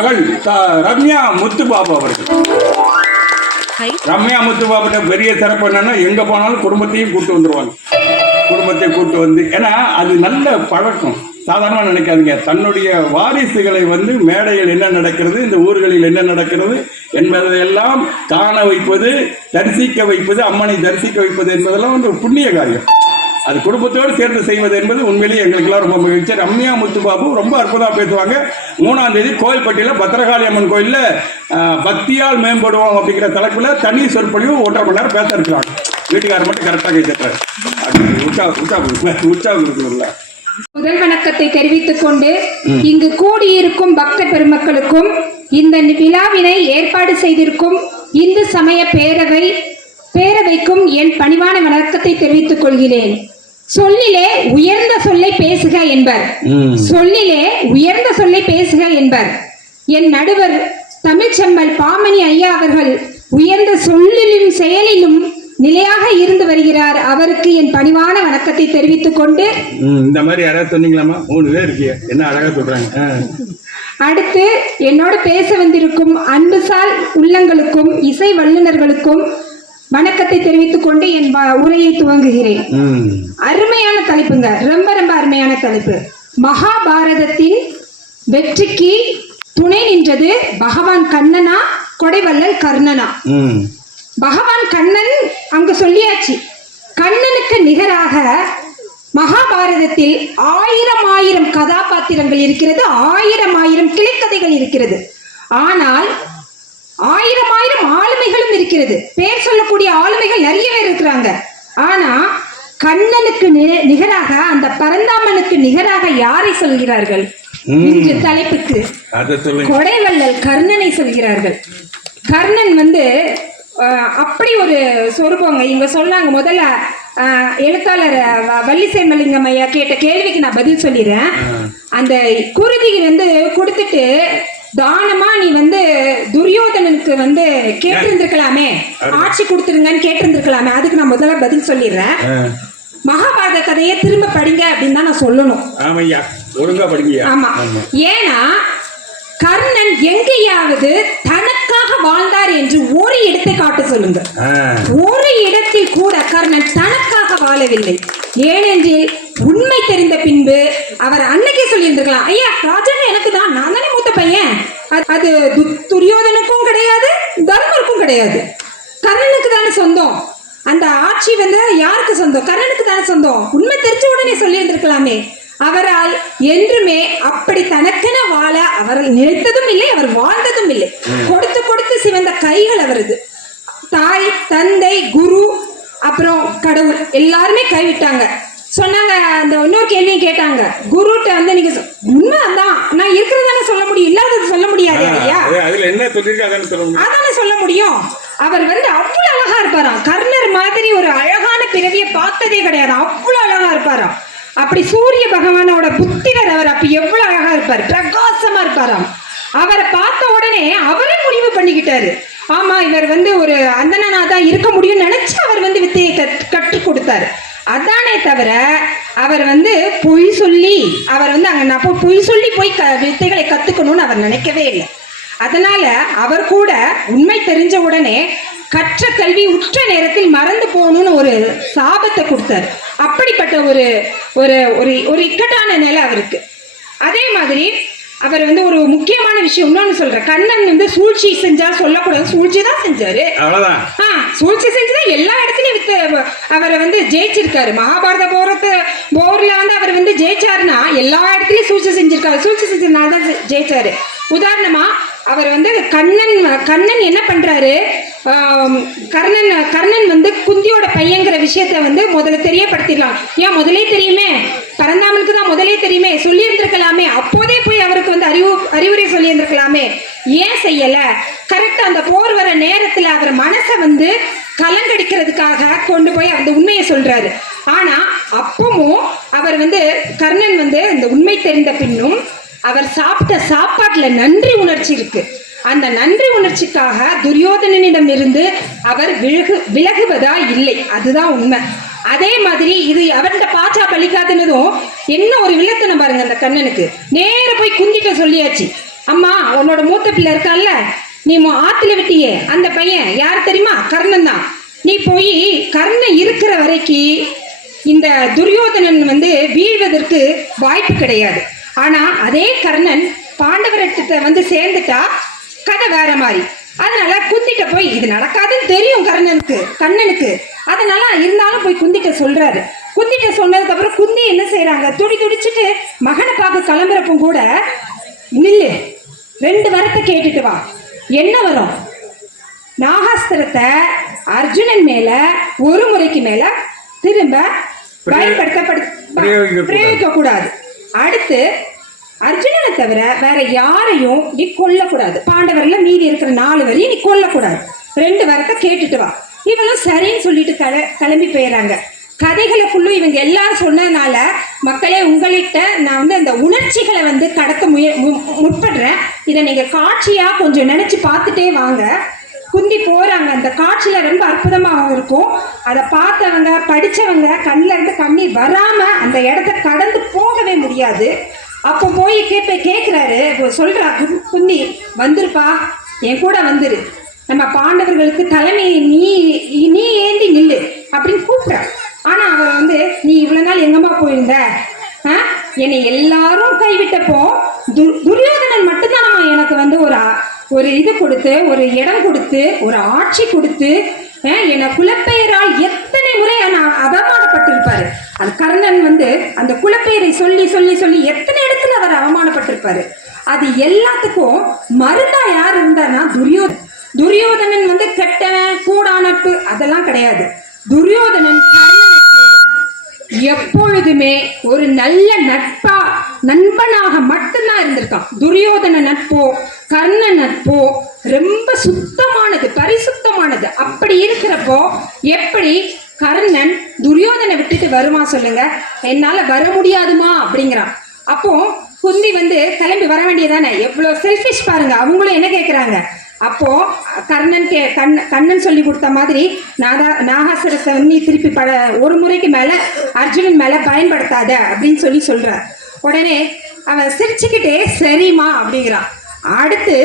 மகள் ரம்யா முத்துபாபு அவர்கள். ரம்யா முத்துபாபுட்ட பெரிய சிறப்பு என்னன்னா எங்க போனாலும் குடும்பத்தையும் கூட்டு வந்துருவாங்க. குடும்பத்தை கூட்டு வந்து ஏன்னா அது நல்ல பழக்கம். சாதாரணமாக நினைக்காதீங்க. தன்னுடைய வாரிசுகளை வந்து மேடையில் என்ன நடக்கிறது இந்த ஊர்களில் என்ன நடக்கிறது என்பதையெல்லாம் காண வைப்பது தரிசிக்க வைப்பது அம்மனை தரிசிக்க வைப்பது என்பதெல்லாம் வந்து ஒரு புண்ணிய காரியம். அது குடும்பத்தோடு சேர்ந்து செய்வது என்பது உண்மையிலேயே எங்களுக்கெல்லாம் ரொம்ப மகிழ்ச்சி. ரம்யா முத்துபாபு ரொம்ப அற்புதமாக பேசுவாங்க. மூணாம் தேதி கோயில்பட்டியில் பத்திரகாளி அம்மன் கோயிலில் பக்தியால் மேம்படுவோம் அப்படிங்கிற தலைப்பில் தனி சொற்பொழிவு ஒன்றரை மணி நேரம் பேச இருக்கிறாங்க. வீட்டுக்காரர் மட்டும் கரெக்டாக கை தட்டுறாரு. அது உற்சாக உற்சாகம் முதல் வணக்கத்தை தெரிவித்துக் கொண்டு இங்கு கூடியிருக்கும் பக்த பெருமக்களுக்கும் இந்த விழாவினை ஏற்பாடு செய்திருக்கும் இந்து சமய பேரவை பேரவைக்கும் என் பணிவான வணக்கத்தை தெரிவித்துக் கொள்கிறேன். சொல்லிலே உயர்ந்த சொல்லை பேசுக என்பர். சொல்லிலே உயர்ந்த சொல்லை பேசுக என்பர். என் நடுவர் தமிழ்ச்செம்மல் பாமணி ஐயா அவர்கள் உயர்ந்த சொல்லிலும் செயலிலும் நிலையாக இருந்து வருகிறார். அவருக்கு என் பணிவான வணக்கத்தை தெரிவித்துக் கொண்டு இந்த மாதிரி யாராவது சொன்னீங்களாமா மூணு பேர் இருக்கீங்க. என்ன அழகாக சொல்கிறாங்க ஆ. அடுத்து என்னோட பேச வந்திருக்கும் அன்புசால் உள்ளங்களுக்கும் இசை வல்லுநர்களுக்கும் வணக்கத்தை தெரிவித்துக் கொண்டு என் உரையை துவங்குகிறேன். அருமையான தலைப்புங்க. ரொம்ப ரொம்ப அருமையான தலைப்பு. மகாபாரதத்தின் வெற்றிக்கு துணை நின்றது பகவான் கண்ணனா கொடைவள்ளல் கர்ணனா. பகவான் கண்ணன் அங்க சொல்லியாச்சு. கண்ணனுக்கு நிகராக மகாபாரதத்தில் ஆயிரம் ஆயிரம் கதாபாத்திரங்கள் இருக்கிறது ஆயிரம் ஆயிரம் கிளைக்கதைகள் இருக்கிறது. ஆனால் ஆயிரம் ஆயிரம் ஆளுமைகளும் இருக்கிறது. பேர் சொல்லக்கூடிய ஆளுமைகள் நிறைய பேர் இருக்கிறாங்க. ஆனா கண்ணனுக்கு நிகராக அந்த பரந்தாமனுக்கு நிகராக யாரை சொல்கிறார்கள்? இன்று தலைப்புக்கு கொடைவள்ளல் கர்ணனை சொல்கிறார்கள். கர்ணன் வந்து அப்படி ஒரு சொரூபங்க. இவங்க சொன்னாங்க முதல்ல எழுத்தாளர் வள்ளிசேமலிங்கம் ஐயா கேட்ட கேள்விக்கு நான் பதில் சொல்லிடுறேன். அந்த குருதி வந்து கொடுத்துட்டு தானமா நீ வந்து துரியோதனனுக்கு வந்து கேட்டிருந்திருக்கலாமே? ஆட்சி கொடுத்துருங்கன்னு கேட்டிருந்திருக்கலாமே? அதுக்கு நான் முதல்ல பதில் சொல்லிடுறேன். மகாபாரத கதையை திரும்ப படிங்க அப்படின்னு தான் நான் சொல்லணும். ஆமையா? ஒழுங்கா படிங்கய்யா ஆமா. ஏன்னா கர்ணன் எங்கேயாவது தனக்காக வாழ்ந்தார் என்று ஒரு இடத்தை காட்ட சொல்லுங்க ஒரு இடத்தில் கூட கர்ணன் தனக்காக வாழவில்லை. ஏனென்றில் உண்மை தெரிந்த பின்பு அவர் அன்னைக்கே சொல்லியிருந்திருக்கலாம் ஐயா ராஜன் எனக்கு தான் நான் தானே மூத்த பையன். அது- துரியோதனுக்கும் கிடையாது தர்மருக்கும் கிடையாது. கர்ணனுக்கு தானே சொந்தம். அந்த ஆட்சி வந்து யாருக்கு சொந்தம்? கர்ணனுக்கு தானே சொந்தம். உண்மை தெரிஞ்ச உடனே சொல்லியிருந்திருக்கலாமே. அவரால் என்றுமே அப்படி தனக்கென வாழ அவர் நினைத்ததும் இல்லை அவர் வாழ்ந்ததும் இல்லை. கொடுத்து கொடுத்து சிவந்த கைகள் அவரது. தாய் தந்தை குரு அப்புறம் கடவுள் எல்லாருமே கைவிட்டாங்க. சொன்னாங்க அந்த இன்னொரு கேள்வியும் கேட்டாங்க. குருட்ட வந்து நீங்க சொ- உண்மை அதான் நான் இருக்கிறதானே சொல்ல முடியும் இல்லாதது சொல்ல முடியாது ஐயா அதானே சொல்ல முடியும். அவர் வந்து அவ்வளவு அழகா இருப்பாராம். கர்ணர் மாதிரி ஒரு அழகான பிறவியை பார்த்ததே கிடையாது. அவ்வளவு அழகா இருப்பாராம். அப்படி சூரிய பகவானோட புத்திரர் அவர். அப்ப எவ்வளவு அழகா இருப்பார். பிரகாசமா இருப்பாராம். அவரை பார்த்த உடனே அவரே முடிவு பண்ணிக்கிட்டாரு. ஆமா இவர் வந்து ஒரு அந்தணனா தான் இருக்க முடியும்னு நினைச்சு அவர் வந்து வித்தையை கற்றுக் கொடுத்தாரு. அதானே தவிர அவர் வந்து பொய் சொல்லி அவர் வந்து அங்க நான் போய் பொய் சொல்லி போய் க வித்தைகளை கத்துக்கணும்னு அவர் நினைக்கவே இல்லை. அதனால அவர் கூட உண்மை தெரிஞ்ச உடனே கற்ற கல்வி உற்ற நேரத்தில் மறந்து போகணும்னு ஒரு சாபத்தை கொடுத்தார். அப்படிப்பட்ட ஒரு ஒரு ஒரு ஒரு இக்கட்டான நிலை அவருக்கு. அதே மாதிரி அவர் வந்து ஒரு முக்கியமான விஷயம் இன்னொன்னு சொல்றேன். கண்ணன் வந்து சூழ்ச்சி செஞ்சா சொல்லக்கூடாது. சூழ்ச்சி தான் செஞ்சாரு. சூழ்ச்சி செஞ்சுதான் எல்லா இடத்துலயும் வித்து அவரை வந்து ஜெயிச்சிருக்காரு. மகாபாரத போரத்து போர்ல வந்து அவர் வந்து ஜெயிச்சாருன்னா எல்லா இடத்துலயும் சூழ்ச்சி செஞ்சிருக்காரு. சூழ்ச்சி செஞ்சதுனால தான் ஜெயிச்சாரு. உதாரணமா அவர் வந்து கண்ணன் கண்ணன் என்ன பண்றாரு? கர்ணன் கர்ணன் வந்து குந்தியோட பையங்கிற விஷயத்த வந்து முதல்ல தெரியப்படுத்திடலாம். ஏன் முதலே தெரியுமே? பரந்தாமனுக்கு தான் முதலே தெரியுமே. சொல்லியிருந்திருக்கலாமே. அப்போதே போய் அவருக்கு வந்து அறிவு அறிவுரை சொல்லியிருந்திருக்கலாமே. ஏன் செய்யல? கரெக்டா அந்த போர் வர நேரத்துல அவர் மனசை வந்து கலங்கடிக்கிறதுக்காக கொண்டு போய் அந்த உண்மையை சொல்றாரு. ஆனா அப்பவும் அவர் வந்து கர்ணன் வந்து இந்த உண்மை தெரிந்த பின்னும் அவர் சாப்பிட்ட சாப்பாட்டுல நன்றி உணர்ச்சி இருக்கு. அந்த நன்றி உணர்ச்சிக்காக துரியோதனனிடம் இருந்து அவர் விலகு விலகுவதா இல்லை. அதுதான் உண்மை. அதே மாதிரி இது அவர்கிட்ட பாச்சா பலிக்காதுன்னதும் என்ன ஒரு வில்லத்தனம் பாருங்க அந்த கண்ணனுக்கு. நேர போய் குந்திட்ட சொல்லியாச்சு. அம்மா உன்னோட மூத்த பிள்ளை இருக்கான்ல நீ ஆத்துல விட்டியே அந்த பையன் யார் தெரியுமா? கர்ணன் தான். நீ போய் கர்ணன் இருக்கிற வரைக்கும் இந்த துரியோதனன் வந்து வீழ்வதற்கு வாய்ப்பு கிடையாது. ஆனா அதே கர்ணன் பாண்டவர்கிட்ட வந்து சேர்ந்துட்டா கதை வேற மாதிரி. அதனால குந்திட்ட போய் இது நடக்காதுன்னு தெரியும் கர்ணனுக்கு கண்ணனுக்கு. அதனால இருந்தாலும் போய் குந்திட்ட சொல்றாரு. குந்திட்ட சொன்னதுக்கு அப்புறம் குந்தி என்ன செய்றாங்க? துடி துடிச்சிட்டு மகனை பார்க்க கிளம்புறப்ப கூட நில்லு. ரெண்டு வரத்தை கேட்டுட்டு வா. என்ன வரும்? நாகாஸ்திரத்தை அர்ஜுனன் மேல ஒரு முறைக்கு மேல திரும்ப பயன்படுத்தப்படு. பிரயோகிக்க கூடாது அடுத்து அர்ஜுனனை தவிர வேற யாரையும் நீ கொல்லக்கூடாது. பாண்டவர்ல மீதி இருக்கிற நாலு வரையும் நீ கொல்லக்கூடாது. ரெண்டு வரத்தை கேட்டுட்டு வா. இவளும் சரின்னு சொல்லிட்டு கல கிளம்பி போயிடுறாங்க கதைகளை ஃபுல்லும் இவங்க எல்லாரும் சொன்னதுனால மக்களே உங்கள்கிட்ட நான் வந்து அந்த உணர்ச்சிகளை வந்து கடத்த முய மு- முற்படுறேன். இதை நீங்கள் காட்சியாக கொஞ்சம் நினச்சி பார்த்துட்டே வாங்க. குந்தி போகிறாங்க அந்த காட்சியில் ரொம்ப அற்புதமாகவும் இருக்கும். அதை பார்த்தவங்க படித்தவங்க கண்ணில் இருந்து கண்ணீர் வராமல் அந்த இடத்த கடந்து போகவே முடியாது. அப்போ போய் கேட்ப கேட்குறாரு சொல்கிறா கு- குந்தி வந்துருப்பா. என் கூட வந்துரு. நம்ம பாண்டவர்களுக்கு தலைமை நீ நீ ஏந்தி நில்லு. அப்படின்னு கூப்பிட்ற. ஆனால் அவர் வந்து நீ இவ்வளோ நாள் எங்கம்மா போயிருந்த? ஆ? என்னை எல்லாரும் கைவிட்டப்போ து துரியோதனன் மட்டும்தான் எனக்கு வந்து ஒரு ஒரு இது கொடுத்து ஒரு இடம் கொடுத்து ஒரு ஆட்சி கொடுத்து என்னை குலப்பெயரால் எத்தனை முறை நான் அவமானப்பட்டிருப்பாரு. கர்ணன் வந்து அந்த குலப்பேரை சொல்லி சொல்லி சொல்லி எத்தனை இடத்துல அவர் அவமானப்பட்டிருப்பாரு? அது எல்லாத்துக்கும் மருந்தா யார் இருந்தானா துரியோதன். துரியோதனன் வந்து கெட்டவன் கூடா நட்பு அதெல்லாம் கிடையாது. துரியோதனன் எப்பொழுதுமே ஒரு நல்ல நட்பா நண்பனாக மட்டும்தான் இருந்திருக்கான். துரியோதன நட்போ கர்ண நட்போ ரொம்ப சுத்தமானது பரிசுத்தமானது. அப்படி இருக்கிறப்போ எப்படி கர்ணன் துரியோதனை விட்டுட்டு வருமா சொல்லுங்க? என்னால வர முடியாதுமா அப்படிங்கிறான். அப்போ குந்தி வந்து கிளம்பி வர வேண்டியதானே எவ்வளோ செல்ஃபிஷ் பாருங்க. அவங்களும் என்ன கேட்குறாங்க அப்போ கர்ணன் கே கண் கண்ணன் சொல்லி கொடுத்த மாதிரி நாதா நாகாசுரத்தை வந்து திருப்பி பட ஒரு முறைக்கு மேலே அர்ஜுனன் மேலே பயன்படுத்தாத அப்படின்னு சொல்லி சொல்கிறார் உடனே அவன் சிரிச்சுக்கிட்டே சரிம்மா அப்படிங்கிறான். அடுத்து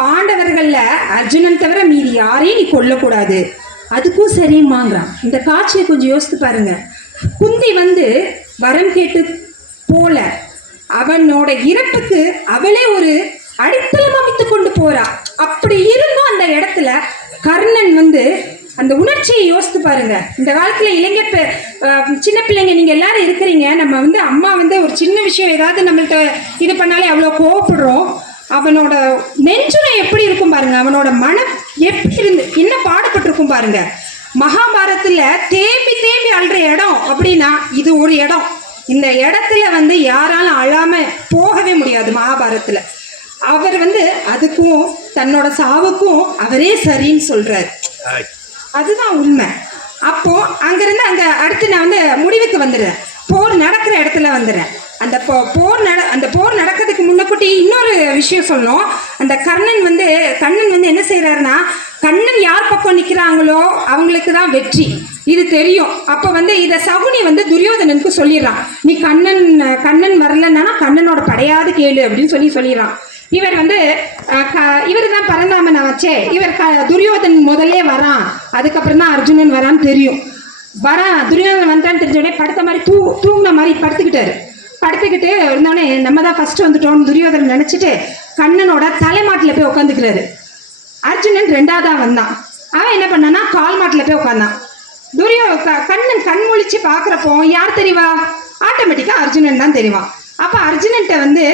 பாண்டவர்களில் அர்ஜுனன் தவிர மீதி யாரையும் நீ கொல்லக்கூடாது. அதுக்கும் சரிம்மாங்கிறான் இந்த காட்சியை கொஞ்சம் யோசித்து பாருங்க. குந்தி வந்து வரம் கேட்டு போல அவனோட இறப்புக்கு அவளே ஒரு அடித்தளம் அமைத்து கொண்டு போறா. அப்படி இருந்தும் அந்த இடத்துல கர்ணன் வந்து அந்த உணர்ச்சியை யோசித்து பாருங்க. இந்த காலத்துல இளைஞர் பெ- சின்ன பிள்ளைங்க நீங்க எல்லாரும் இருக்கிறீங்க. நம்ம வந்து அம்மா வந்து ஒரு சின்ன விஷயம் ஏதாவது நம்மள்ட்ட இது பண்ணாலே அவ்வளோ கோவப்படுறோம். அவனோட நெஞ்சுரை எப்படி இருக்கும் பாருங்க. அவனோட மனம் எப்படி இருந்து என்ன பாடுபட்டிருக்கும் பாருங்க. மகாபாரதத்துல தேம்பி தேம்பி அழுற இடம் அப்படின்னா இது ஒரு இடம். இந்த இடத்துல வந்து யாராலும் அழாம போகவே முடியாது மகாபாரதத்துல அவர் வந்து அதுக்கும் தன்னோட சாவுக்கும் அவரே சரின்னு சொல்றாரு. அதுதான் உண்மை. அப்போ அங்கிருந்து அங்க அடுத்து நான் வந்து முடிவுக்கு வந்துடுறேன். போர் நடக்கிற இடத்துல வந்துடுறேன். அந்த போ- போர் நட அந்த போர் நடக்கிறதுக்கு முன்னக்கூட்டி இன்னொரு விஷயம் சொல்லணும். அந்த கர்ணன் வந்து கண்ணன் வந்து என்ன செய்கிறாருன்னா கண்ணன் யார் பக்கம் நிற்கிறாங்களோ அவங்களுக்கு தான் வெற்றி. இது தெரியும். அப்போ வந்து இதை சகுனி வந்து துரியோதனனுக்கு சொல்லிடுறான். நீ கண்ணன் கண்ணன் வரலன்னா கண்ணனோட படையாது கேளு அப்படின்னு சொல்லி சொல்லிடுறான். இவர் வந்து இவர் தான் பரந்தாமன் ஆச்சே இவர் க துரியோதன் முதல்லே வரான். அதுக்கப்புறம் தான் அர்ஜுனன் வரான்னு தெரியும். வரான். துரியோதனன் வந்தான்னு தெரிஞ்ச உடனே படுத்த மாதிரி தூ தூங்கின மாதிரி படுத்துக்கிட்டாரு. படுத்துக்கிட்டு இருந்தோடனே நம்ம தான் ஃபர்ஸ்ட் வந்துட்டோம் துரியோதனன் நினச்சிட்டு கண்ணனோட தலைமாட்டில் போய் உட்காந்துக்கிறாரு அர்ஜுனன் ரெண்டாவதாக வந்தான். அவன் என்ன பண்ணான்னா கால் மாட்டில் போய் உட்காந்தான் துரியோ க- கண்ணன் கண் முழிச்சு பார்க்குறப்போ யார் தெரியவா? ஆட்டோமேட்டிக்காக அர்ஜுனன் தான் தெரிவான். அப்போ அர்ஜுனன்ட்ட வந்து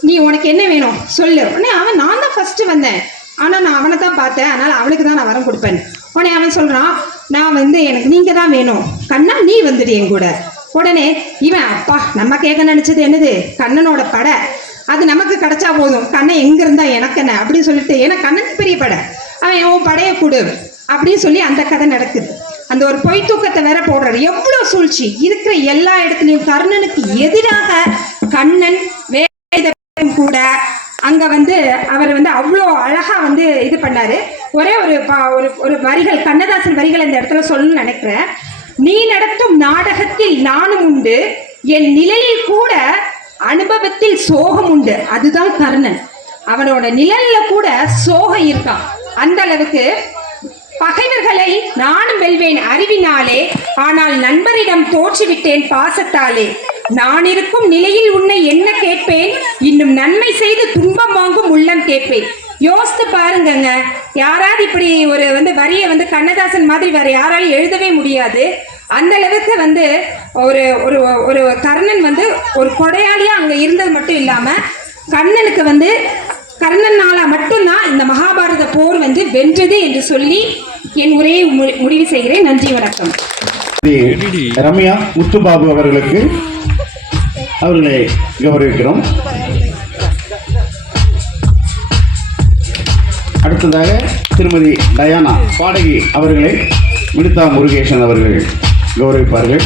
நீ உனக்கு என்ன வேணும்? சொல்லு. உடனே அவன் நான் தான் ஃபஸ்ட்டு வந்தேன். ஆனால் நான் அவனை தான் பார்த்தேன். அதனால் அவனுக்கு தான் நான் வரம் கொடுப்பேன். உடனே அவன் சொல்கிறான் நான் வந்து எனக்கு நீங்கள் தான் வேணும். கண்ணா நீ வந்துடு என் கூட. உடனே இவன் அப்பா நம்ம கேட்க நினச்சது என்னது? கண்ணனோட படை. அது நமக்கு கிடைச்சா போதும். கண்ணன் எங்க இருந்தா எனக்கு என்ன? அப்படின்னு சொல்லிட்டு ஏன்னா கண்ணன் பெரிய படை. அவன் உன் படையை கொடு. அப்படின்னு சொல்லி அந்த கதை நடக்குது. அந்த ஒரு பொய் தூக்கத்தை வேற போடுறாரு. எவ்வளவு சூழ்ச்சி. இருக்கிற எல்லா இடத்துலையும் கர்ணனுக்கு எதிராக கண்ணன் வேதம் கூட அங்க வந்து அவர் வந்து அவ்வளோ அழகா வந்து இது பண்ணாரு. ஒரே ஒரு பா- ஒரு ஒரு வரிகள் கண்ணதாசன் வரிகள் இந்த இடத்துல சொல்லணும்னு நினைக்கிறேன். நீ நடத்தும் நாடகத்தில் நானும் உண்டு. என் நிலையில் கூட அனுபவத்தில் சோகம் உண்டு. அதுதான் கர்ணன். அவனோட நிழல்ல கூட சோகம் இருக்கான். அந்த அளவுக்கு பகைவர்களை நானும் வெல்வேன் அறிவினாலே ஆனால் நண்பரிடம் தோற்றுவிட்டேன் பாசத்தாலே. நான் இருக்கும் நிலையில் உன்னை என்ன கேட்பேன்? இன்னும் நன்மை செய்து துன்பம் வாங்கும் உள்ளம் கேட்பேன். யோசித்து பாருங்கங்க. யாராவது இப்படி ஒரு வந்து வரியை வந்து கண்ணதாசன் மாதிரி வேற யாராலும் எழுதவே முடியாது. அந்த அளவுக்கு வந்து ஒரு ஒரு ஒரு கர்ணன் வந்து ஒரு கொடையாளியா அங்க இருந்தது மட்டும் இல்லாம கண்ணனுக்கு வந்து கர்ணனால மட்டும்தான் இந்த மகாபாரத போர் வந்து வென்றது என்று சொல்லி என் உரையை மு- முடிவு செய்கிறேன். நன்றி வணக்கம். ரம்யா முத்துபாபு அவர்களுக்கு அவர்களை கௌரவிக்கிறோம். அடுத்ததாக திருமதி டயானா பாடகி அவர்களை வினிதா முருகேசன் அவர்கள் கௌரவிப்பார்கள்.